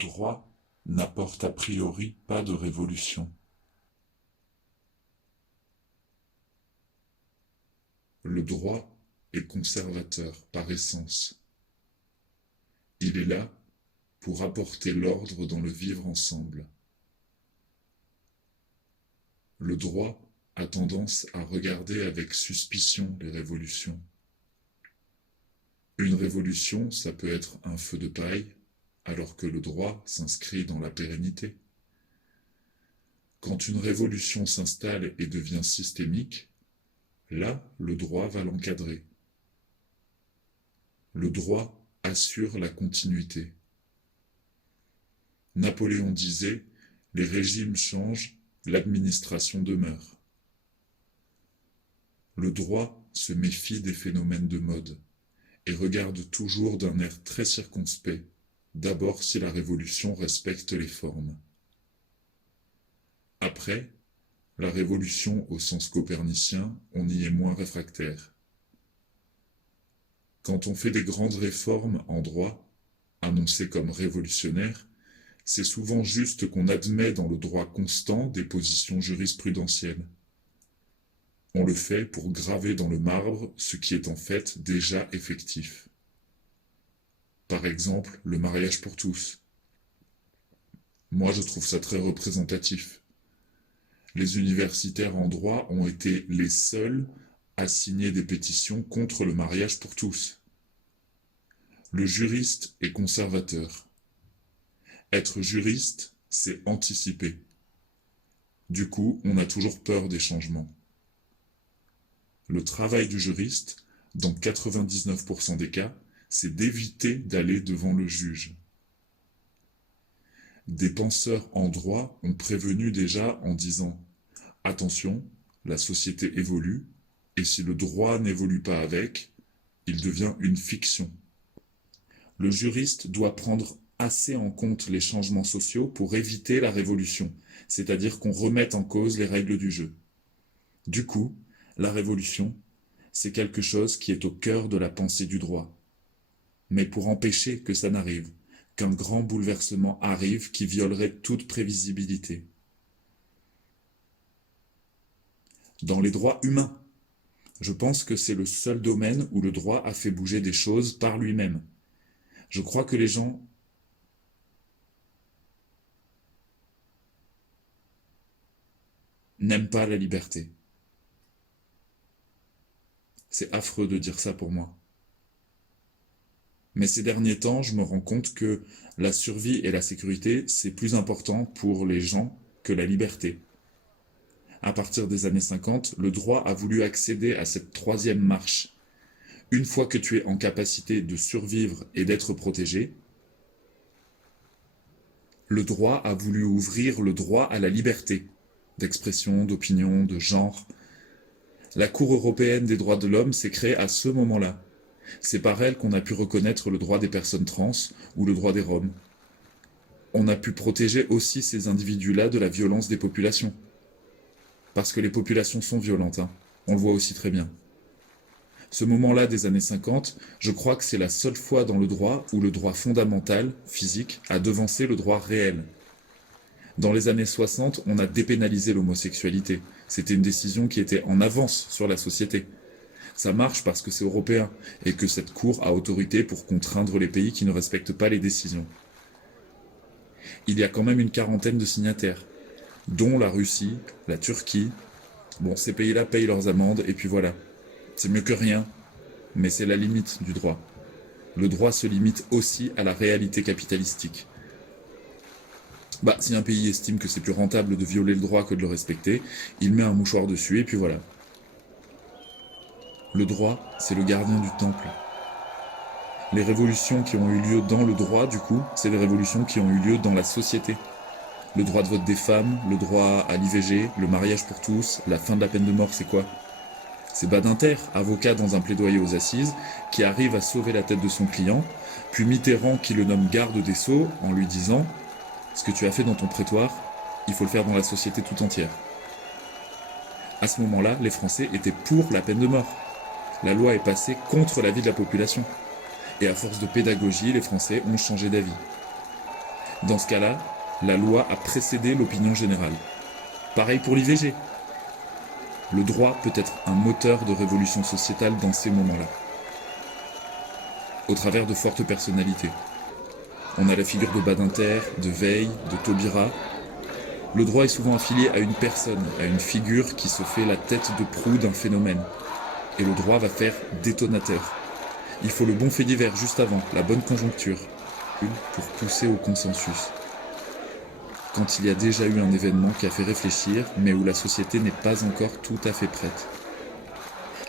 droit n'apporte a priori pas de révolution. Le droit est conservateur par essence. Il est là pour apporter l'ordre dans le vivre ensemble. Le droit a tendance à regarder avec suspicion les révolutions. Une révolution, ça peut être un feu de paille, alors que le droit s'inscrit dans la pérennité. Quand une révolution s'installe et devient systémique, là, le droit va l'encadrer. Le droit assure la continuité. Napoléon disait, les régimes changent, l'administration demeure. Le droit se méfie des phénomènes de mode et regarde toujours d'un air très circonspect, d'abord si la révolution respecte les formes. Après, la révolution au sens copernicien, on y est moins réfractaire. Quand on fait des grandes réformes en droit, annoncées comme révolutionnaires, c'est souvent juste qu'on admet dans le droit constant des positions jurisprudentielles. On le fait pour graver dans le marbre ce qui est en fait déjà effectif. Par exemple, le mariage pour tous. Moi, je trouve ça très représentatif. Les universitaires en droit ont été les seuls à signer des pétitions contre le mariage pour tous. Le juriste est conservateur. Être juriste, c'est anticiper. Du coup, on a toujours peur des changements. Le travail du juriste, dans 99% des cas, c'est d'éviter d'aller devant le juge. Des penseurs en droit ont prévenu déjà en disant « Attention, la société évolue, et si le droit n'évolue pas avec, il devient une fiction. » Le juriste doit prendre assez en compte les changements sociaux pour éviter la révolution, c'est-à-dire qu'on remette en cause les règles du jeu. Du coup, la révolution, c'est quelque chose qui est au cœur de la pensée du droit. Mais pour empêcher que ça n'arrive, qu'un grand bouleversement arrive qui violerait toute prévisibilité. Dans les droits humains, je pense que c'est le seul domaine où le droit a fait bouger des choses par lui-même. Je crois que les gens n'aiment pas la liberté. C'est affreux de dire ça pour moi. Mais ces derniers temps, je me rends compte que la survie et la sécurité, c'est plus important pour les gens que la liberté. À partir des années 50, le droit a voulu accéder à cette troisième marche. Une fois que tu es en capacité de survivre et d'être protégé, le droit a voulu ouvrir le droit à la liberté d'expression, d'opinion, de genre. La Cour européenne des droits de l'homme s'est créée à ce moment-là. C'est par elle qu'on a pu reconnaître le droit des personnes trans ou le droit des Roms. On a pu protéger aussi ces individus-là de la violence des populations. Parce que les populations sont violentes, hein. On le voit aussi très bien. Ce moment-là des années 50, je crois que c'est la seule fois dans le droit où le droit fondamental, physique, a devancé le droit réel. Dans les années 60, on a dépénalisé l'homosexualité. C'était une décision qui était en avance sur la société. Ça marche parce que c'est européen et que cette cour a autorité pour contraindre les pays qui ne respectent pas les décisions. Il y a quand même une quarantaine de signataires, dont la Russie, la Turquie. Bon, ces pays-là payent leurs amendes et puis voilà. C'est mieux que rien, mais c'est la limite du droit. Le droit se limite aussi à la réalité capitalistique. Si un pays estime que c'est plus rentable de violer le droit que de le respecter, il met un mouchoir dessus et puis voilà. Le droit, c'est le gardien du temple. Les révolutions qui ont eu lieu dans le droit, du coup, c'est les révolutions qui ont eu lieu dans la société. Le droit de vote des femmes, le droit à l'IVG, le mariage pour tous, la fin de la peine de mort, c'est quoi ? C'est Badinter, avocat dans un plaidoyer aux assises, qui arrive à sauver la tête de son client, puis Mitterrand qui le nomme garde des Sceaux en lui disant « Ce que tu as fait dans ton prétoire, il faut le faire dans la société tout entière. » À ce moment-là, les Français étaient pour la peine de mort. La loi est passée contre l'avis de la population. Et à force de pédagogie, les Français ont changé d'avis. Dans ce cas-là, la loi a précédé l'opinion générale. Pareil pour l'IVG. Le droit peut être un moteur de révolution sociétale dans ces moments-là, au travers de fortes personnalités. On a la figure de Badinter, de Veil, de Taubira. Le droit est souvent affilié à une personne, à une figure qui se fait la tête de proue d'un phénomène. Et le droit va faire détonateur. Il faut le bon fait divers juste avant, la bonne conjoncture, pour pousser au consensus. Quand il y a déjà eu un événement qui a fait réfléchir, mais où la société n'est pas encore tout à fait prête.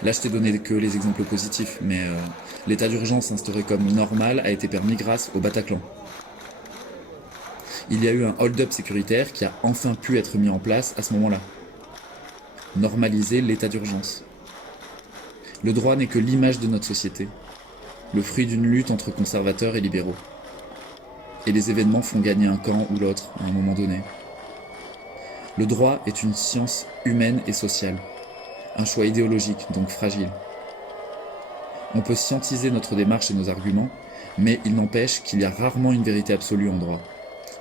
Là, je t'ai donné que les exemples positifs, mais l'état d'urgence instauré comme normal a été permis grâce au Bataclan. Il y a eu un hold-up sécuritaire qui a enfin pu être mis en place à ce moment-là. Normaliser l'état d'urgence. Le droit n'est que l'image de notre société, le fruit d'une lutte entre conservateurs et libéraux. Et les événements font gagner un camp ou l'autre à un moment donné. Le droit est une science humaine et sociale, un choix idéologique, donc fragile. On peut scientiser notre démarche et nos arguments, mais il n'empêche qu'il y a rarement une vérité absolue en droit.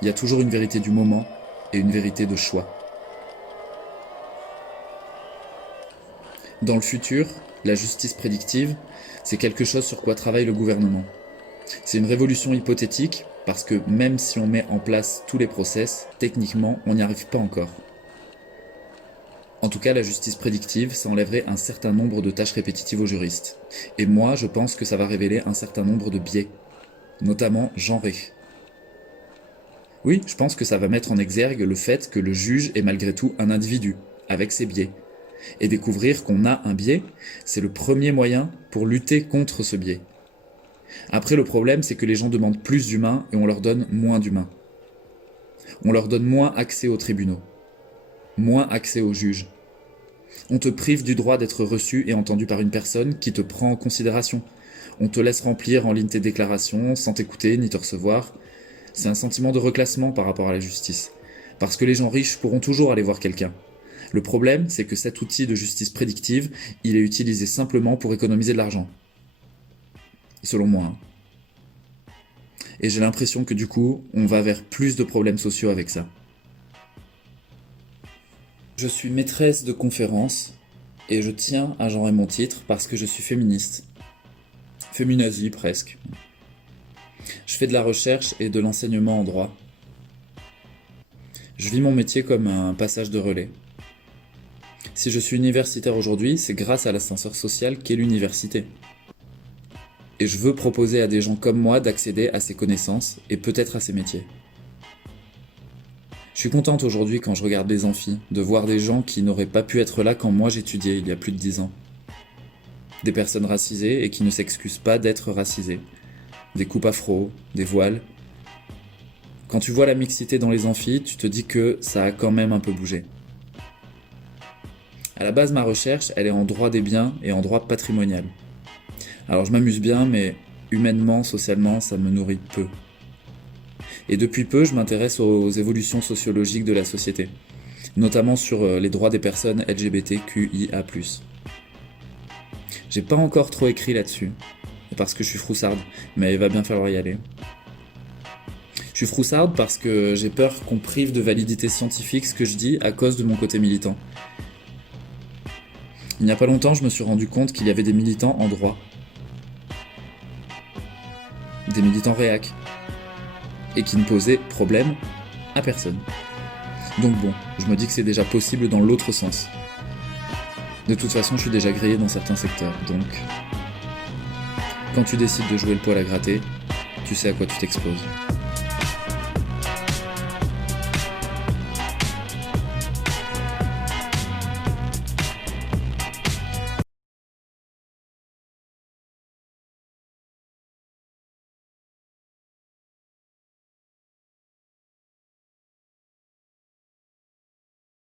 Il y a toujours une vérité du moment et une vérité de choix. Dans le futur, la justice prédictive, c'est quelque chose sur quoi travaille le gouvernement. C'est une révolution hypothétique, parce que même si on met en place tous les process, techniquement, on n'y arrive pas encore. En tout cas, la justice prédictive, ça enlèverait un certain nombre de tâches répétitives aux juristes. Et moi, je pense que ça va révéler un certain nombre de biais, notamment genrés. Oui, je pense que ça va mettre en exergue le fait que le juge est malgré tout un individu, avec ses biais. Et découvrir qu'on a un biais, c'est le premier moyen pour lutter contre ce biais. Après, le problème, c'est que les gens demandent plus d'humains et on leur donne moins d'humains. On leur donne moins accès aux tribunaux, moins accès aux juges. On te prive du droit d'être reçu et entendu par une personne qui te prend en considération. On te laisse remplir en ligne tes déclarations sans t'écouter ni te recevoir. C'est un sentiment de reclassement par rapport à la justice. Parce que les gens riches pourront toujours aller voir quelqu'un. Le problème, c'est que cet outil de justice prédictive, il est utilisé simplement pour économiser de l'argent. Selon moi. Et j'ai l'impression que du coup, on va vers plus de problèmes sociaux avec ça. Je suis maîtresse de conférences et je tiens à genrer mon titre parce que je suis féministe. Féminazie presque. Je fais de la recherche et de l'enseignement en droit. Je vis mon métier comme un passage de relais. Si je suis universitaire aujourd'hui, c'est grâce à l'ascenseur social qu'est l'université. Et je veux proposer à des gens comme moi d'accéder à ces connaissances et peut-être à ces métiers. Je suis contente aujourd'hui quand je regarde les amphis, de voir des gens qui n'auraient pas pu être là quand moi j'étudiais il y a plus de 10 ans. Des personnes racisées et qui ne s'excusent pas d'être racisées. Des coupes afro, des voiles. Quand tu vois la mixité dans les amphis, tu te dis que ça a quand même un peu bougé. À la base, ma recherche, elle est en droit des biens et en droit patrimonial. Alors je m'amuse bien, mais humainement, socialement, ça me nourrit peu. Et depuis peu, je m'intéresse aux évolutions sociologiques de la société, notamment sur les droits des personnes LGBTQIA+. J'ai pas encore trop écrit là-dessus, parce que je suis froussarde, mais il va bien falloir y aller. Je suis froussarde parce que j'ai peur qu'on prive de validité scientifique ce que je dis à cause de mon côté militant. Il n'y a pas longtemps, je me suis rendu compte qu'il y avait des militants en droit. Des militants réac. Et qui ne posaient problème à personne. Donc bon, je me dis que c'est déjà possible dans l'autre sens. De toute façon, je suis déjà grillé dans certains secteurs, donc... Quand tu décides de jouer le poil à gratter, tu sais à quoi tu t'exposes.